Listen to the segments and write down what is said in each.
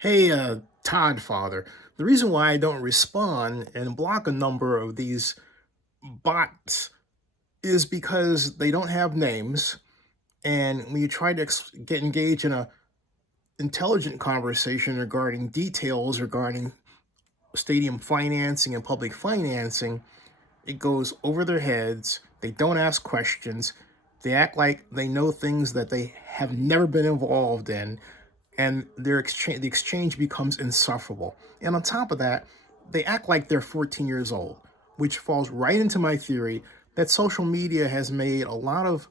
Hey, Toddfather. The reason why I don't respond and block a number of these bots is because they don't have names. And when you try to get engaged in a intelligent conversation regarding details regarding stadium financing and public financing, it goes over their heads. They don't ask questions. They act like they know things that they have never been involved in, and the exchange becomes insufferable. And on top of that, they act like they're 14 years old, which falls right into my theory that social media has made a lot of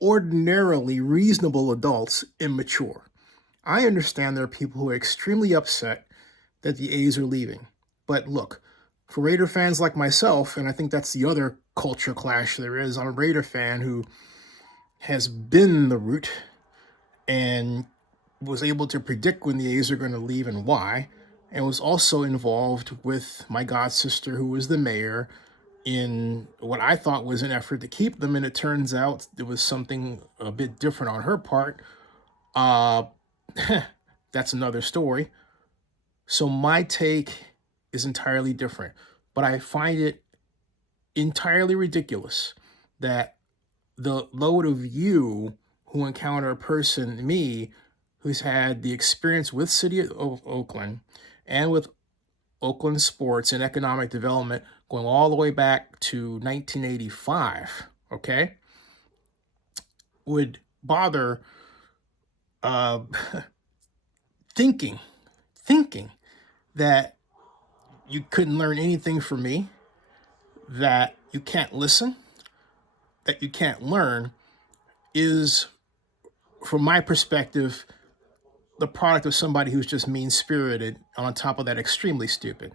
ordinarily reasonable adults immature. I understand there are people who are extremely upset that the A's are leaving. But look, for Raider fans like myself, and I think that's the other culture clash there is, I'm a Raider fan who has been the root and was able to predict when the A's are going to leave and why, and was also involved with my god sister, who was the mayor, in what I thought was an effort to keep them, and it turns out it was something a bit different on her part. Uh, that's another story. So my take is entirely different, but I find it entirely ridiculous that the load of you who encounter a person, me, who's had the experience with City of Oakland and with Oakland sports and economic development going all the way back to 1985, okay, would bother uh, thinking, thinking that you couldn't learn anything from me, that you can't listen, that you can't learn, is, from my perspective, the product of somebody who's just mean spirited, on top of that, extremely stupid.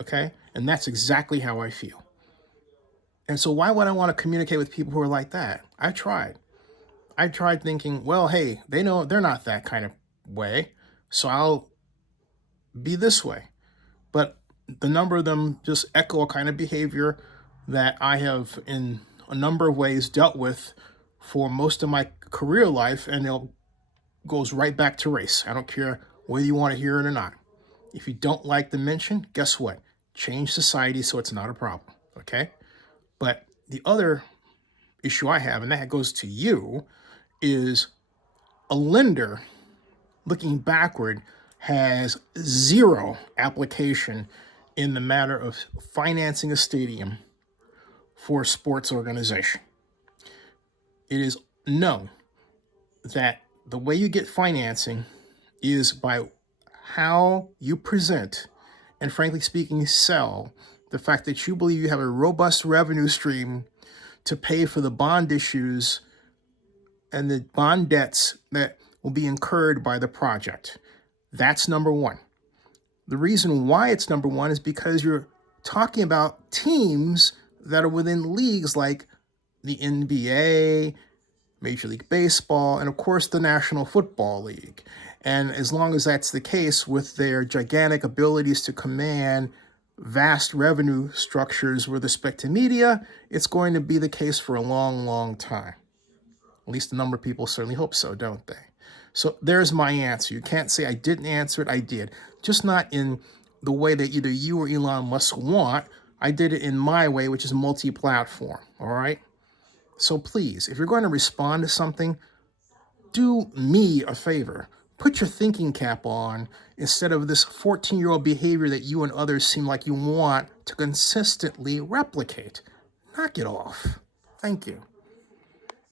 Okay? And that's exactly how I feel. And so, why would I want to communicate with people who are like that? I tried. I tried thinking, well, hey, they know they're not that kind of way, so I'll be this way. But the number of them just echo a kind of behavior that I have, in a number of ways, dealt with for most of my career life, and it goes right back to race. I don't care whether you want to hear it or not. If you don't like the mention, guess what? Change society so it's not a problem, okay? But the other issue I have, and that goes to you, is a lender looking backward has zero application in the matter of financing a stadium for a sports organization. It is known that the way you get financing is by how you present and, frankly speaking, sell the fact that you believe you have a robust revenue stream to pay for the bond issues and the bond debts that will be incurred by the project. That's number one. The reason why it's number one is because you're talking about teams that are within leagues like the NBA, Major League Baseball, and of course the National Football League. And as long as that's the case, with their gigantic abilities to command vast revenue structures with respect to media, it's going to be the case for a long, long time. At least a number of people certainly hope so, don't they? So there's my answer. You can't say I didn't answer it. I did. Just not in the way that either you or Elon Musk want. I did it in my way, which is multi-platform. All right? So please, if you're going to respond to something, do me a favor. Put your thinking cap on instead of this 14-year-old behavior that you and others seem like you want to consistently replicate. Knock it off. Thank you.